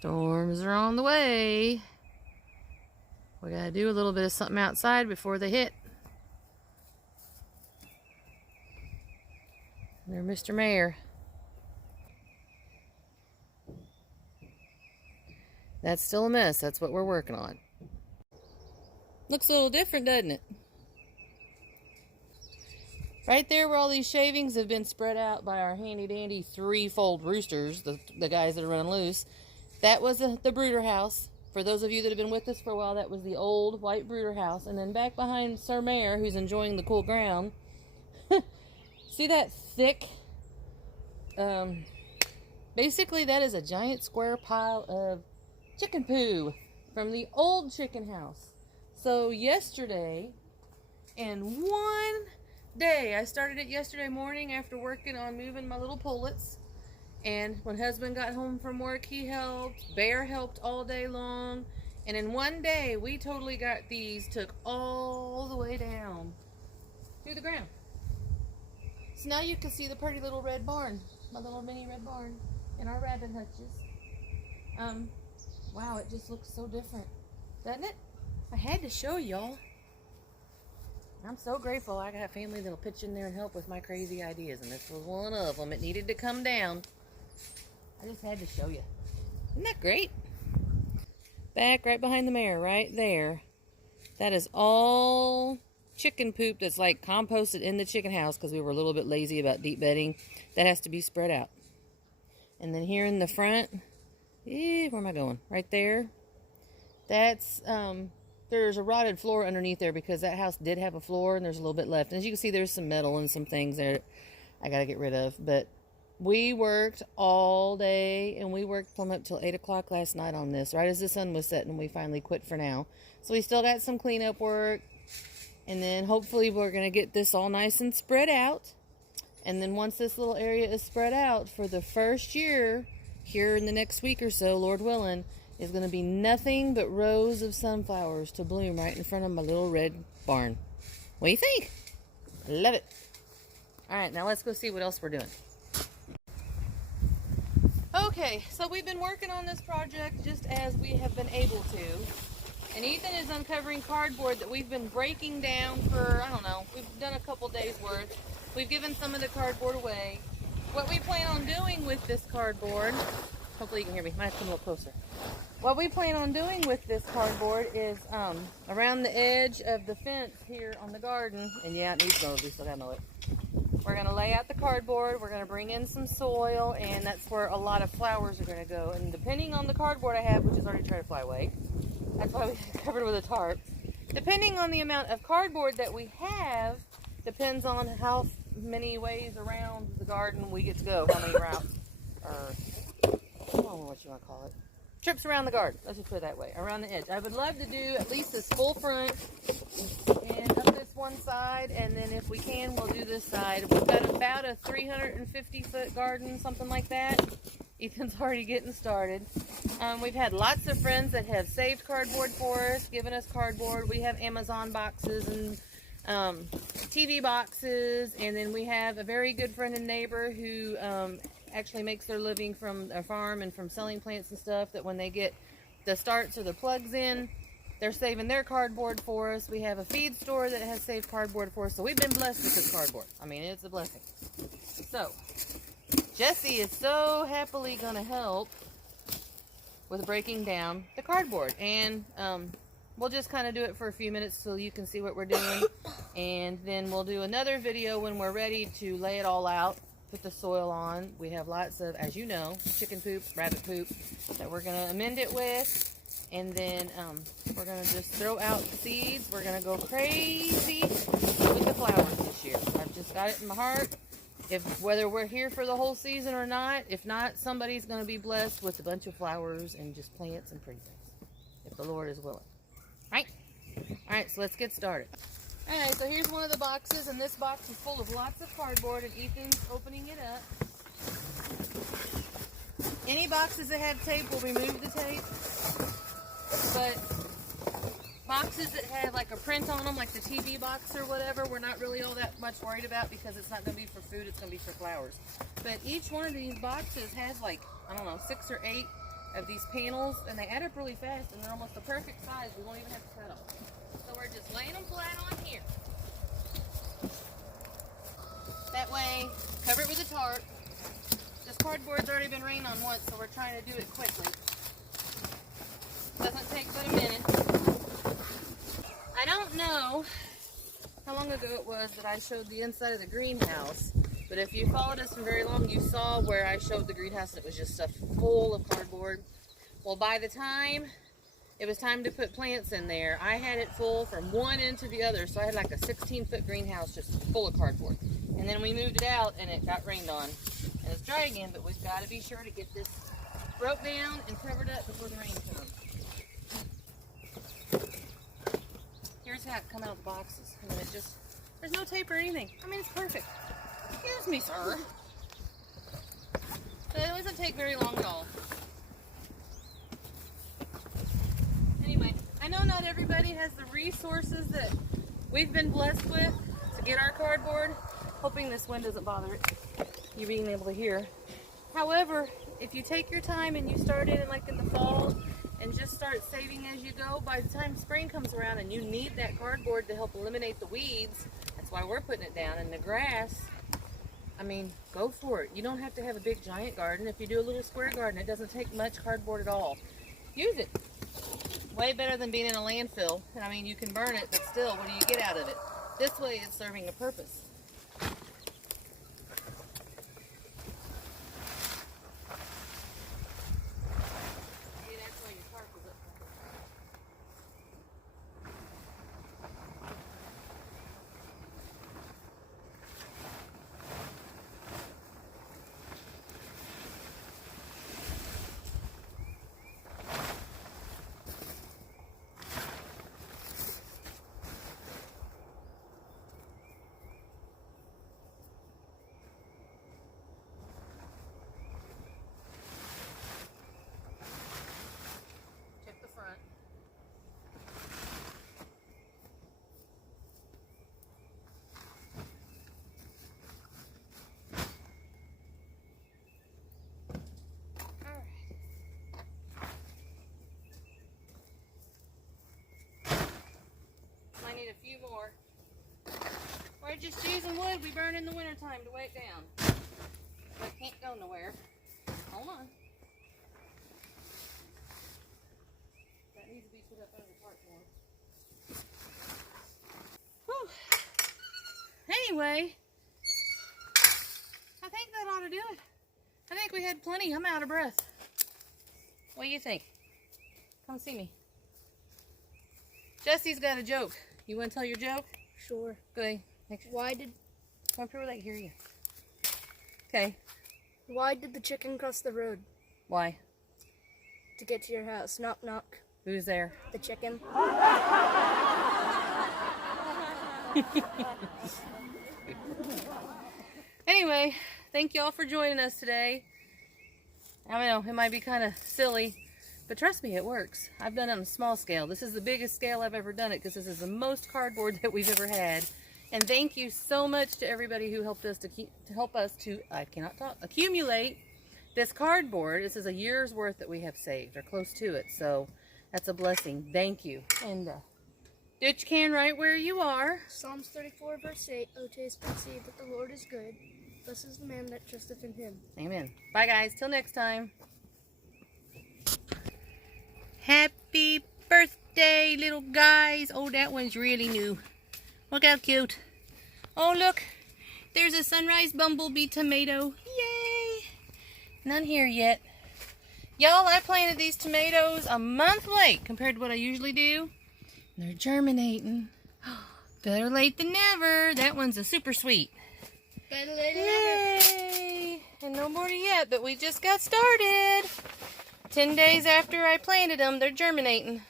Storms are on the way. We gotta do a little bit of something outside before they hit. They're Mr. Mayor. That's still a mess. That's what we're working on. Looks a little different, doesn't it? Right there where all these shavings have been spread out by our handy dandy threefold roosters, the guys that are running loose, that was the brooder house. For those of you that have been with us for a while, that was the old white brooder house. And then back behind Sir Mayor, who's enjoying the cool ground, see that thick, basically that is a giant square pile of chicken poo from the old chicken house. So yesterday, in one day, I started it yesterday morning after working on moving my little pullets. And when husband got home from work, he helped. Bear helped all day long. And in one day, we totally got these, took all the way down to the ground. So now you can see the pretty little red barn, my little mini red barn, and our rabbit hutches. Wow, it just looks so different, doesn't it? I had to show y'all. I'm so grateful I got family that'll pitch in there and help with my crazy ideas, and this was one of them. It needed to come down. I just had to show you. Isn't that great? Back right behind the mayor, right there. That is all chicken poop that's like composted in the chicken house because we were a little bit lazy about deep bedding. That has to be spread out. And then here in the front, where am I going? Right there. That's, there's a rotted floor underneath there because that house did have a floor and there's a little bit left. And as you can see, there's some metal and some things there I got to get rid of. But we worked all day and we worked from up till 8 o'clock last night on this, right as the sun was setting. We finally quit for now. So we still got some cleanup work. And then hopefully we're going to get this all nice and spread out. And then once this little area is spread out for the first year, here in the next week or so, Lord willing, is going to be nothing but rows of sunflowers to bloom right in front of my little red barn. What do you think? I love it. All right, now let's go see what else we're doing. Okay, so we've been working on this project just as we have been able to. And Ethan is uncovering cardboard that we've been breaking down for, I don't know, we've done a couple days worth. We've given some of the cardboard away. What we plan on doing with this cardboard, hopefully you can hear me, might have to come a little closer. What we plan on doing with this cardboard is around the edge of the fence here on the garden, and yeah, it needs mowed, we still gotta mow it. We're gonna lay out the cardboard, we're gonna bring in some soil, and that's where a lot of flowers are gonna go. And depending on the cardboard I have, which is already trying to fly away, that's why we covered it with a tarp. Depending on the amount of cardboard that we have, depends on how many ways around the garden we get to go, how many routes, or I don't know what you want to call it. Trips around the garden, let's just put it that way, around the edge. I would love to do at least this full front and up this one side, and then if we can, we'll do this side. We've got about a 350-foot garden, something like that. Ethan's already getting started. We've had lots of friends that have saved cardboard for us, given us cardboard. We have Amazon boxes and TV boxes, and then we have a very good friend and neighbor who actually makes their living from a farm and from selling plants and stuff, that when they get the starts or the plugs in, they're saving their cardboard for us. We have a feed store that has saved cardboard for us, so we've been blessed with this cardboard. I mean, it's a blessing. So Jesse is so happily going to help with breaking down the cardboard, and we'll just kind of do it for a few minutes so you can see what we're doing, and then we'll do another video when we're ready to lay it all out, put the soil on. We have lots of, as you know, chicken poop, rabbit poop that we're going to amend it with, and then we're going to just throw out seeds. We're going to go crazy with the flowers this year. I've just got it in my heart. Whether we're here for the whole season or not, if not, somebody's going to be blessed with a bunch of flowers and just plants and pretty things, if the Lord is willing. Right? All right, so let's get started. All right, so here's one of the boxes, and this box is full of lots of cardboard, and Ethan's opening it up. Any boxes that have tape, we'll remove the tape. But boxes that have like a print on them, like the TV box or whatever, we're not really all that much worried about because it's not going to be for food, it's going to be for flowers. But each one of these boxes has like, I don't know, 6 or 8 of these panels, and they add up really fast, and they're almost the perfect size. We won't even have to cut them. So we're just laying them flat on here. That way, cover it with a tarp. This cardboard's already been rained on once, so we're trying to do it quickly. Doesn't take but a minute. I don't know how long ago it was that I showed the inside of the greenhouse, but if you followed us for very long, you saw where I showed the greenhouse and it was just stuff full of cardboard. Well, by the time it was time to put plants in there, I had it full from one end to the other, so I had like a 16-foot greenhouse just full of cardboard. And then we moved it out and it got rained on. And it's dry again, but we've got to be sure to get this broke down and covered up before the rain comes. Here's how it come out of the boxes. I mean, it just, there's no tape or anything. I mean, it's perfect. Excuse me, sir. So it doesn't take very long at all. Anyway, I know not everybody has the resources that we've been blessed with to get our cardboard. Hoping this wind doesn't bother it, you being able to hear. However, if you take your time and you start in like in the fall and just start saving as you go, by the time spring comes around and you need that cardboard to help eliminate the weeds, that's why we're putting it down. And the grass, I mean, go for it. You don't have to have a big giant garden. If you do a little square garden, it doesn't take much cardboard at all. Use it. Way better than being in a landfill. And I mean, you can burn it, but still, what do you get out of it? This way it's serving a purpose. I need a few more. We're just using wood we burn in the wintertime to weigh it down. But it can't go nowhere. Hold on. That needs to be put up under the tarp more. Whew. Anyway, I think that ought to do it. I think we had plenty. I'm out of breath. What do you think? Come see me. Jesse's got a joke. You want to tell your joke? Sure. Go ahead. Why did... Come up here where they can hear you. Okay. Why did the chicken cross the road? Why? To get to your house. Knock, knock. Who's there? The chicken. Anyway, thank y'all for joining us today. I know, it might be kind of silly, but trust me, it works. I've done it on a small scale. This is the biggest scale I've ever done it because this is the most cardboard that we've ever had. And thank you so much to everybody who helped us accumulate this cardboard. This is a year's worth that we have saved, or close to it. So that's a blessing. Thank you. And ditch can right where you are. Psalms 34 verse 8. O taste and see that the Lord is good. Blessed is the man that trusteth in him. Amen. Bye guys. Till next time. Happy birthday, little guys. Oh, that one's really new. Look how cute. Oh, look. There's a sunrise bumblebee tomato. Yay. None here yet. Y'all, I planted these tomatoes a month late compared to what I usually do. And they're germinating. Better late than never. That one's a super sweet. Better late than Yay. And no more yet, but we just got started. 10 days after I planted them, they're germinating.